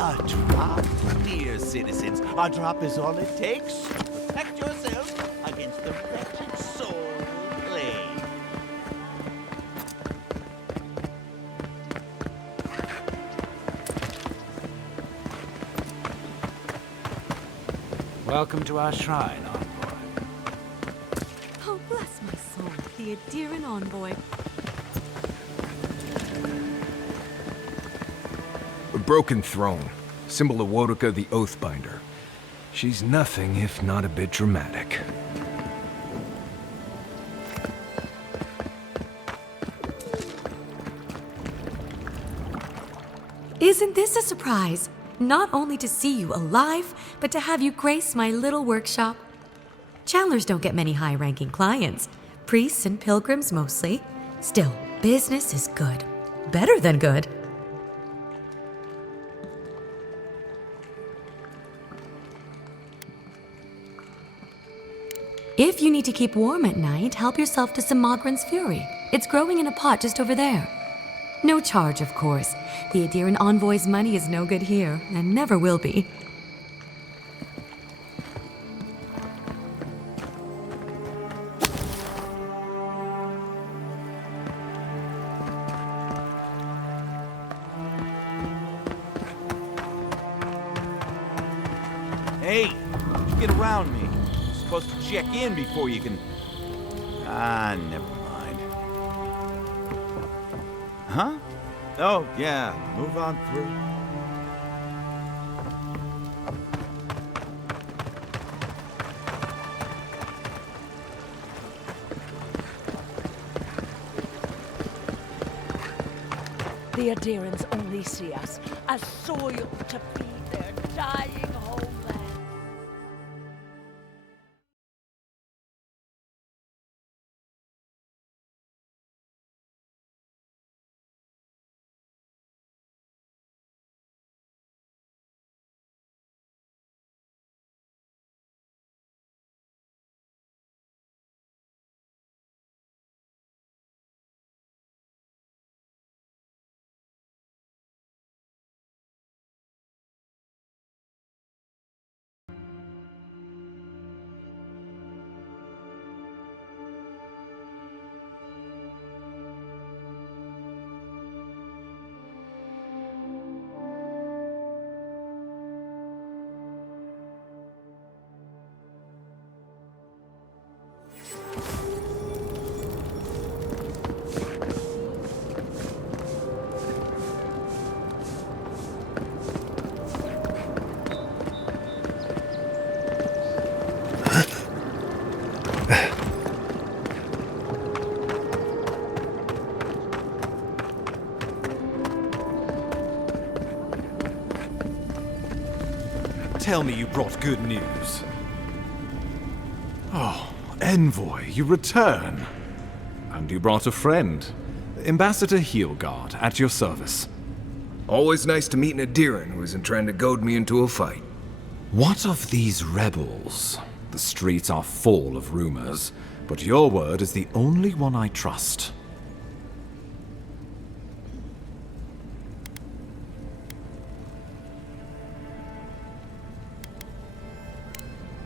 A drop, dear citizens. A drop is all it takes to protect yourselves against the wretched soul plague. Welcome to our shrine, envoy. Oh, bless my soul, the Adiran envoy. A broken throne, symbol of Wodoka the Oathbinder. She's nothing if not a bit dramatic. Isn't this a surprise? Not only to see you alive, but to have you grace my little workshop. Chandlers don't get many high-ranking clients. Priests and pilgrims mostly. Still, business is good. Better than good. If you need to keep warm at night, help yourself to some Mogren's Fury. It's growing in a pot just over there. No charge, of course. The Adiran envoy's money is no good here, and never will be. Hey, get around me. You're supposed to check in before you can... Ah, never mind. Huh? Oh, yeah, move on through. The Adirans only see us as soil to feed their dying homeland. Tell me you brought good news. Oh, Envoy, you return. And you brought a friend. Ambassador Heelguard, at your service. Always nice to meet an Adiran who isn't trying to goad me into a fight. What of these rebels? The streets are full of rumors, but your word is the only one I trust.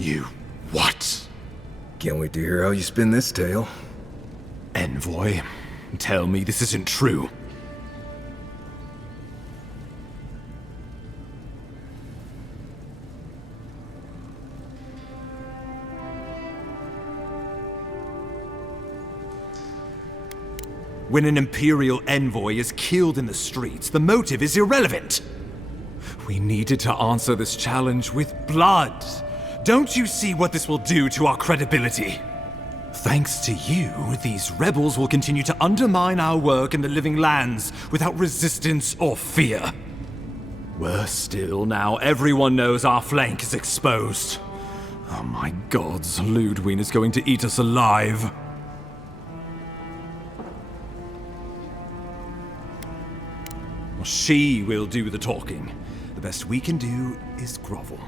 You what? Can't wait to hear how you spin this tale. Envoy, tell me this isn't true. When an Imperial envoy is killed in the streets, the motive is irrelevant. We needed to answer this challenge with blood. Don't you see what this will do to our credibility? Thanks to you, these rebels will continue to undermine our work in the Living Lands without resistance or fear. Worse still, now everyone knows our flank is exposed. Oh my gods, Lodwyn is going to eat us alive. She will do the talking. The best we can do is grovel.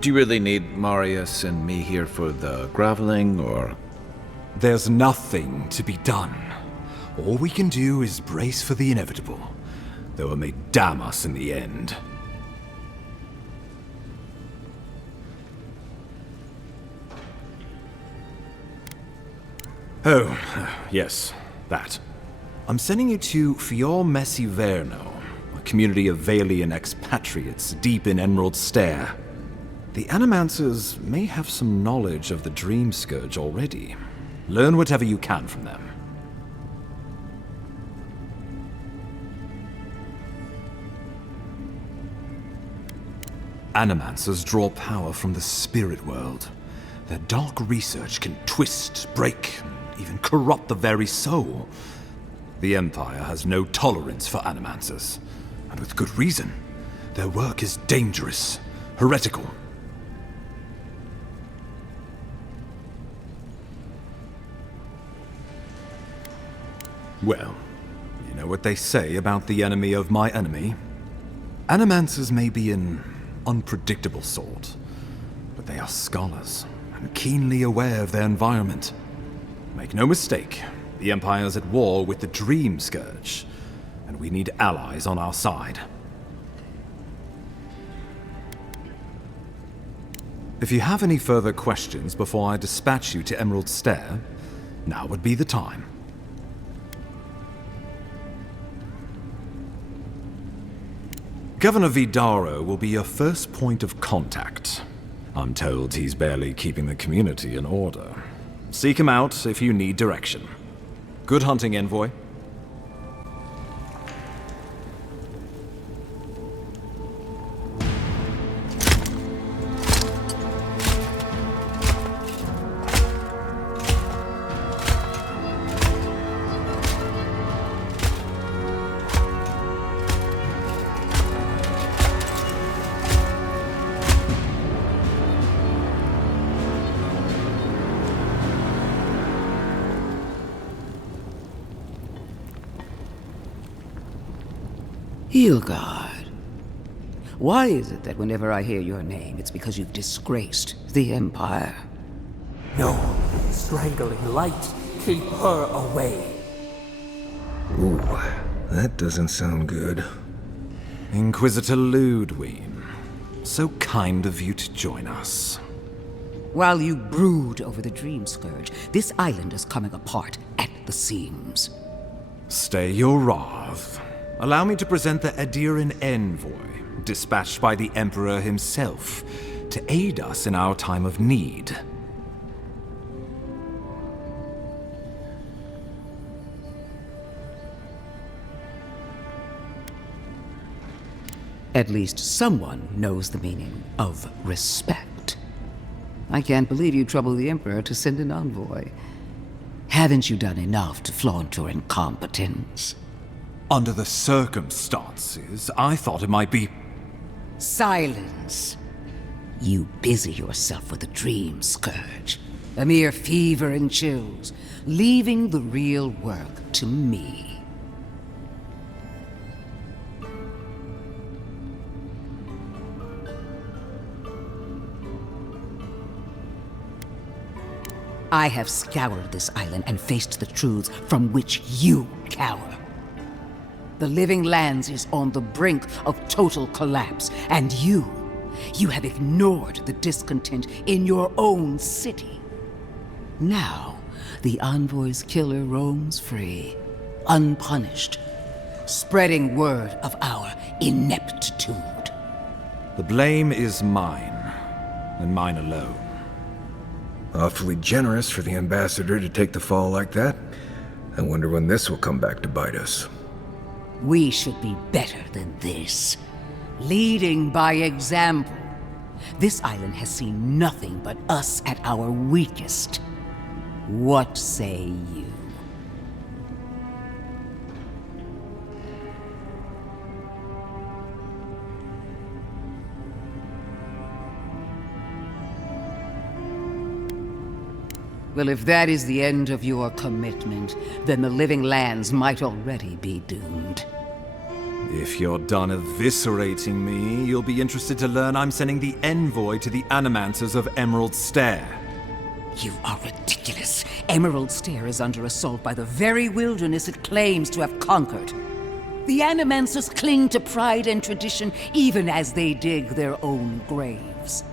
Do you really need Marius and me here for the groveling, or...? There's nothing to be done. All we can do is brace for the inevitable, though it may damn us in the end. Oh, yes, that. I'm sending you to Fior Messiverno, a community of Valian expatriates deep in Emerald Stair. The Animancers may have some knowledge of the Dream Scourge already. Learn whatever you can from them. Animancers draw power from the spirit world. Their dark research can twist, break, and even corrupt the very soul. The Empire has no tolerance for Animancers, and with good reason. Their work is dangerous, heretical. Well, you know what they say about the enemy of my enemy? Animancers may be an unpredictable sort, but they are scholars and keenly aware of their environment. Make no mistake, the Empire's at war with the Dream Scourge, and we need allies on our side. If you have any further questions before I dispatch you to Emerald Stair, now would be the time. Governor Vidaro will be your first point of contact. I'm told he's barely keeping the community in order. Seek him out if you need direction. Good hunting, Envoy. Hilgard. Why is it that whenever I hear your name, it's because you've disgraced the Empire? No, strangling light. Keep her away. Ooh, that doesn't sound good. Inquisitor Lodwyn. So kind of you to join us. While you brood over the Dream Scourge, this island is coming apart at the seams. Stay your wrath. Allow me to present the Adiran Envoy, dispatched by the Emperor himself, to aid us in our time of need. At least someone knows the meaning of respect. I can't believe you troubled the Emperor to send an envoy. Haven't you done enough to flaunt your incompetence? Under the circumstances, I thought it might be... Silence. You busy yourself with the Dream Scourge. A mere fever and chills, leaving the real work to me. I have scoured this island and faced the truths from which you cower. The Living Lands is on the brink of total collapse, and you have ignored the discontent in your own city. Now, the Envoy's killer roams free, unpunished, spreading word of our ineptitude. The blame is mine, and mine alone. Awfully generous for the ambassador to take the fall like that. I wonder when this will come back to bite us. We should be better than this. Leading by example. This island has seen nothing but us at our weakest. What say you? Well, if that is the end of your commitment, then the Living Lands might already be doomed. If you're done eviscerating me, you'll be interested to learn I'm sending the Envoy to the Animancers of Emerald Stair. You are ridiculous. Emerald Stair is under assault by the very wilderness it claims to have conquered. The Animancers cling to pride and tradition even as they dig their own graves.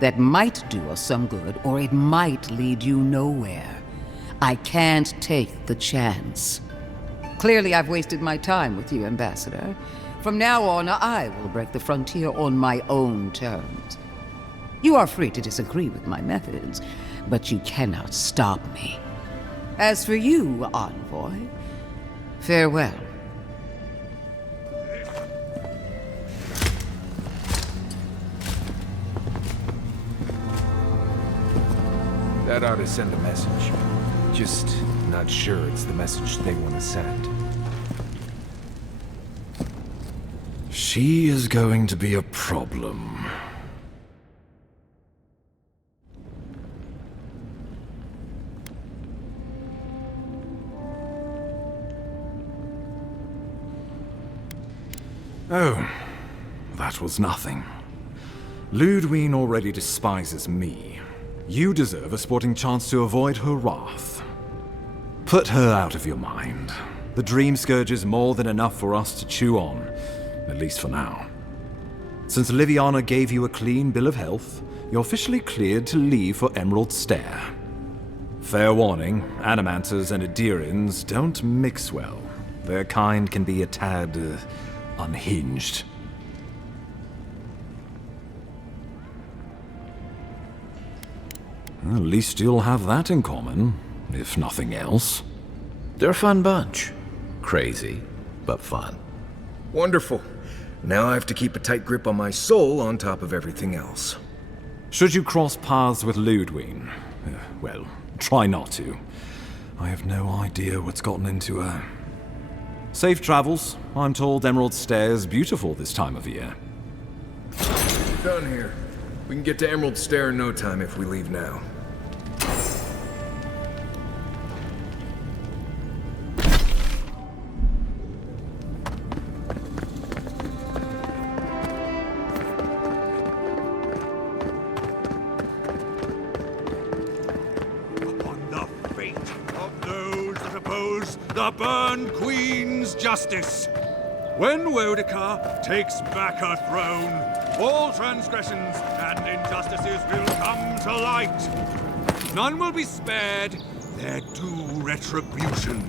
that might do us some good, or it might lead you nowhere. I can't take the chance. Clearly, I've wasted my time with you, Ambassador. From now on, I will break the frontier on my own terms. You are free to disagree with my methods, but you cannot stop me. As for you, Envoy, farewell. That ought to send a message. Just not sure it's the message they want to send. She is going to be a problem. Oh, that was nothing. Lodwyn already despises me. You deserve a sporting chance to avoid her wrath. Put her out of your mind. The Dream Scourge is more than enough for us to chew on, at least for now. Since Liviana gave you a clean bill of health, you're officially cleared to leave for Emerald Stair. Fair warning, Animanters and Adirians don't mix well. Their kind can be a tad unhinged. At least you'll have that in common, if nothing else. They're a fun bunch. Crazy, but fun. Wonderful. Now I have to keep a tight grip on my soul on top of everything else. Should you cross paths with Lodwyn, well, try not to. I have no idea what's gotten into her. Safe travels. I'm told Emerald Stair is beautiful this time of year. Done here. We can get to Emerald Stair in no time if we leave now. Upon the fate of those that oppose the Burn Queen's justice. When Wodika takes back her throne, all transgressions and injustices will come to light. None will be spared their due retribution.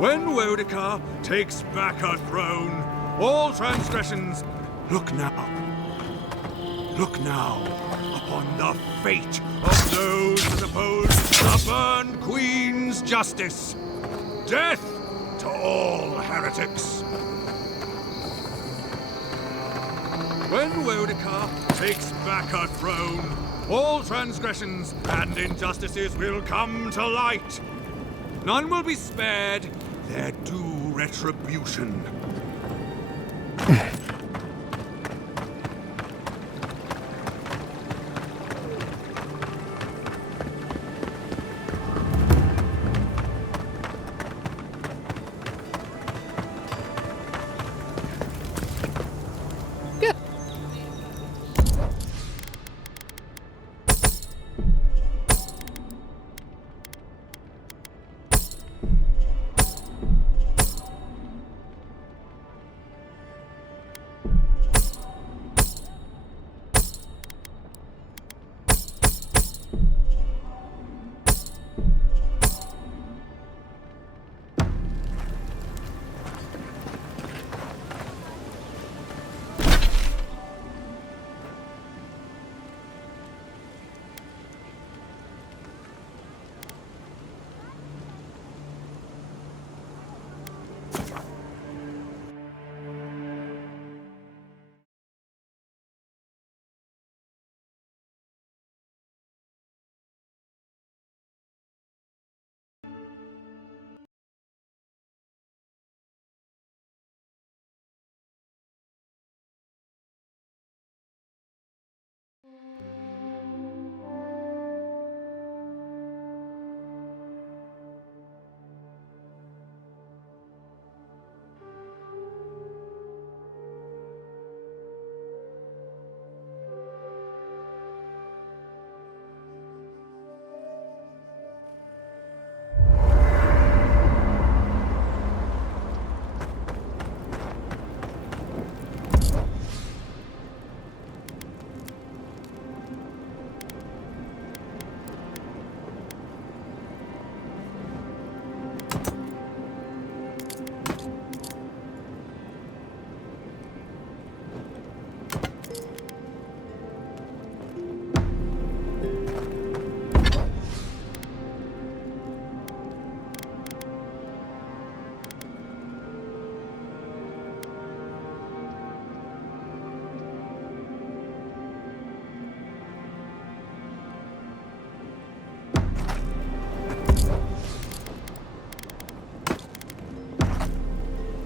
When Wodika takes back her throne, all transgressions... Look now upon the fate of those that oppose the Burn Queen's justice. Death to all heretics! When Wodika takes back her throne, all transgressions and injustices will come to light. None will be spared their due retribution.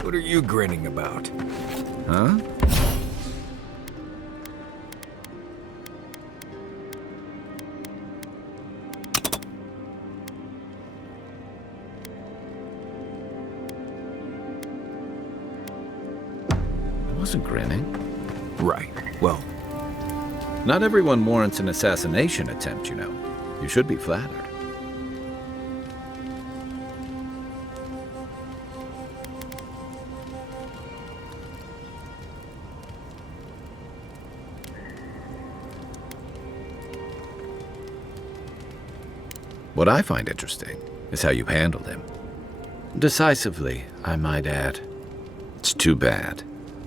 What are you grinning about? Huh? I wasn't grinning. Right. Well, Not everyone warrants an assassination attempt, you know. You should be flattered. What I find interesting is how you handled him. Decisively, I might add. It's too bad.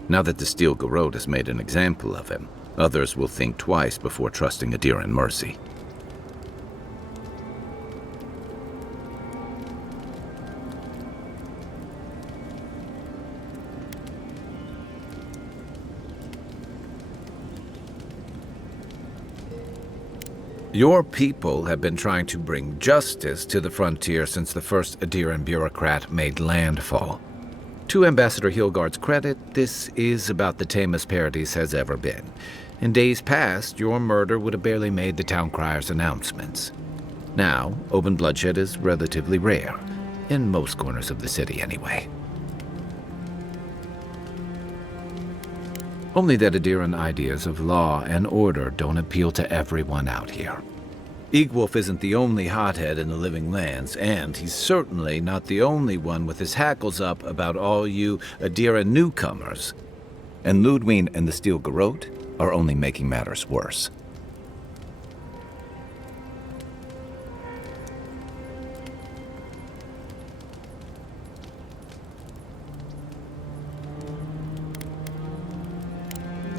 Now that the Steel Garrote has made an example of him, others will think twice before trusting Adiran mercy. Your people have been trying to bring justice to the frontier since the first Adiran bureaucrat made landfall. To Ambassador Hilgard's credit, this is about the tamest Paradis has ever been. In days past, your murder would have barely made the town crier's announcements. Now, open bloodshed is relatively rare, in most corners of the city anyway. Only that Adiran ideas of law and order don't appeal to everyone out here. Eagwolf isn't the only hothead in the living lands, and he's certainly not the only one with his hackles up about all you Adiran newcomers. And Lodwyn and the Steel Garrote are only making matters worse.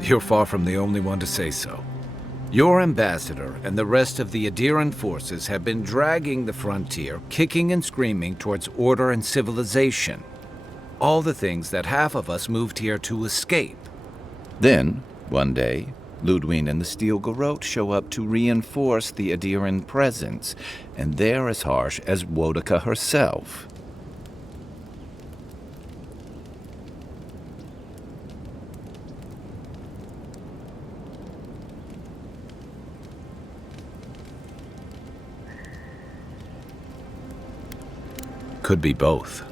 You're far from the only one to say so. Your ambassador and the rest of the Adiran forces have been dragging the frontier, kicking and screaming towards order and civilization. All the things that half of us moved here to escape. Then, one day, Lodwyn and the Steel Garrote show up to reinforce the Adiran presence, and they're as harsh as Wodika herself. Could be both.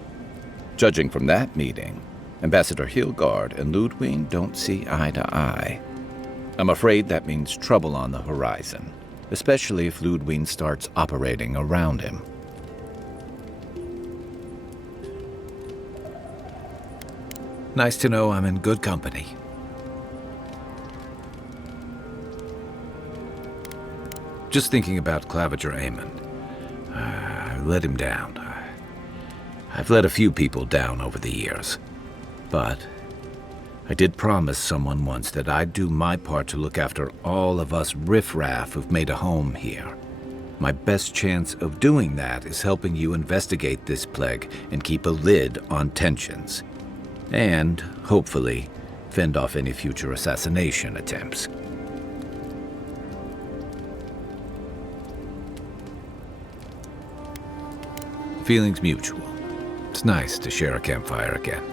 Judging from that meeting, Ambassador Hilgard and Lodwyn don't see eye to eye. I'm afraid that means trouble on the horizon, especially if Lodwyn starts operating around him. Nice to know I'm in good company. Just thinking about Claviger Amon. I let him down. I've let a few people down over the years, but I did promise someone once that I'd do my part to look after all of us riffraff who've made a home here. My best chance of doing that is helping you investigate this plague and keep a lid on tensions. And, hopefully, fend off any future assassination attempts. Feelings mutual. It's nice to share a campfire again.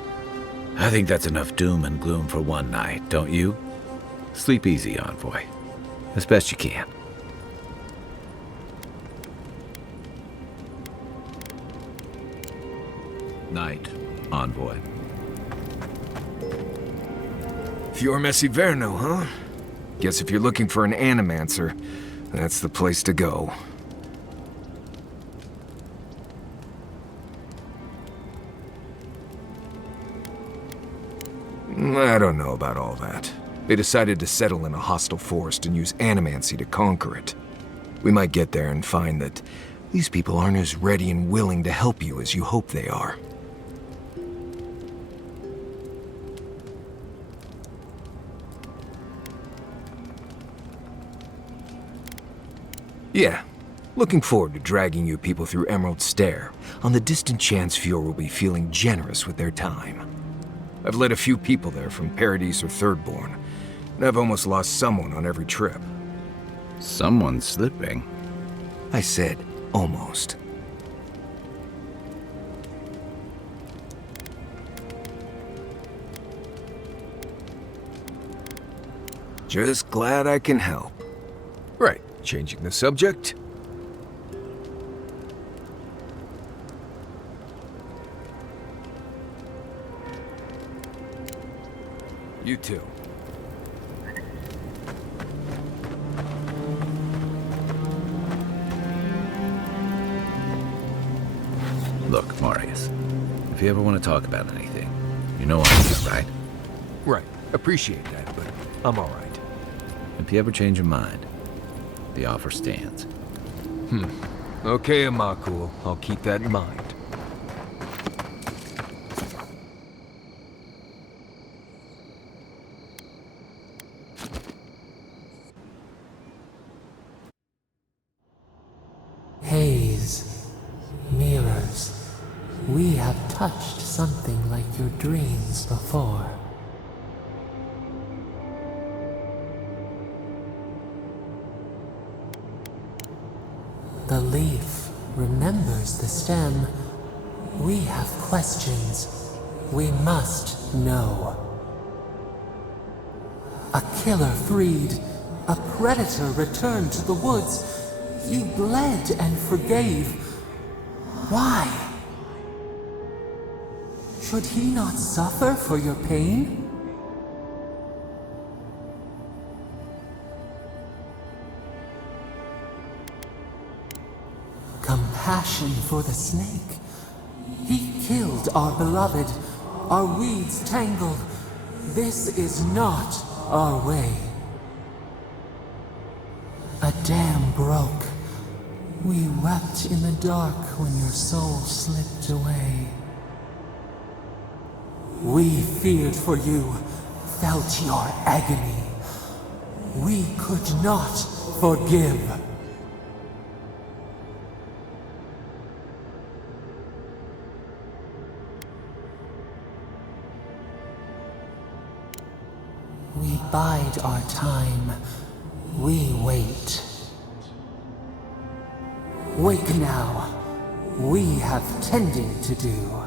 I think that's enough doom and gloom for one night, don't you? Sleep easy, Envoy. As best you can. Night, Envoy. Fior Messiverno, huh? Guess if you're looking for an animancer, that's the place to go. I don't know about all that. They decided to settle in a hostile forest and use animancy to conquer it. We might get there and find that these people aren't as ready and willing to help you as you hope they are. Yeah, looking forward to dragging you people through Emerald Stair, on the distant chance Fior will be feeling generous with their time. I've led a few people there from Paradis or Thirdborn, and I've almost lost someone on every trip. Someone's slipping. I said, almost. Just glad I can help. Right, changing the subject. You too. Look, Marius, if you ever want to talk about anything, you know I'm here, right? Right, appreciate that, but I'm alright. If you ever change your mind, the offer stands. Okay, Amakul, I'll keep that in mind. Haze, mirrors. We have touched something like your dreams before. The leaf remembers the stem. We have questions. We must know. A killer freed. A predator returned to the woods. You bled and forgave. Why? Should he not suffer for your pain? Compassion for the snake. He killed our beloved. Our weeds tangled. This is not our way. A dam broke. We wept in the dark when your soul slipped away. We feared for you, felt your agony. We could not forgive. We bide our time. We wait. Wake now. We have tending to do.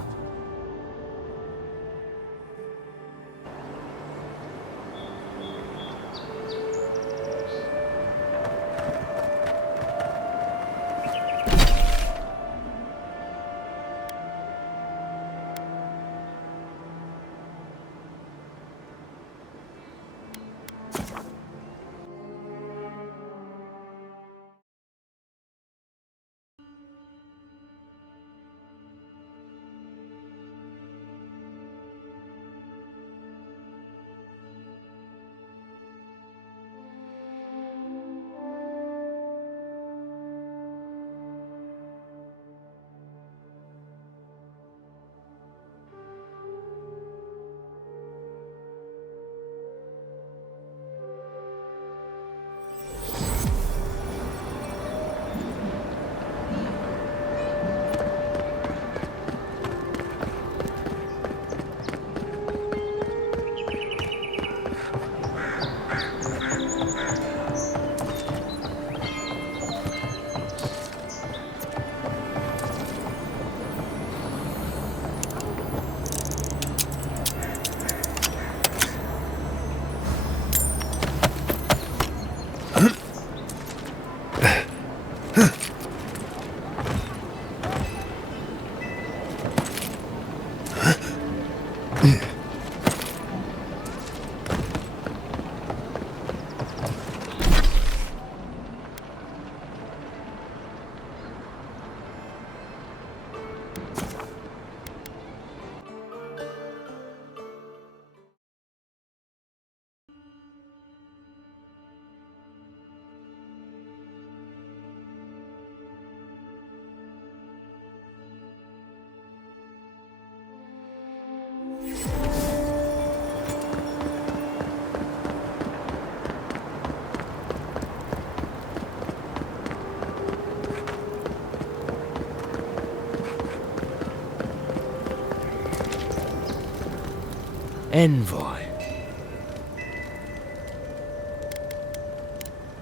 Envoy.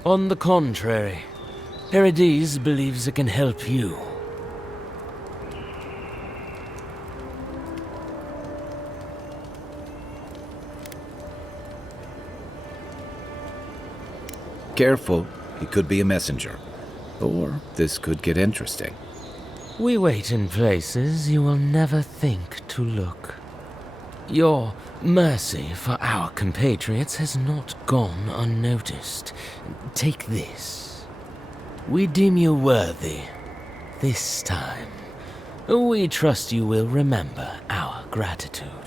On the contrary, Paradis believes it can help you. Careful, he could be a messenger. Or this could get interesting. We wait in places you will never think to look. Your mercy for our compatriots has not gone unnoticed. Take this. We deem you worthy. This time, we trust you will remember our gratitude.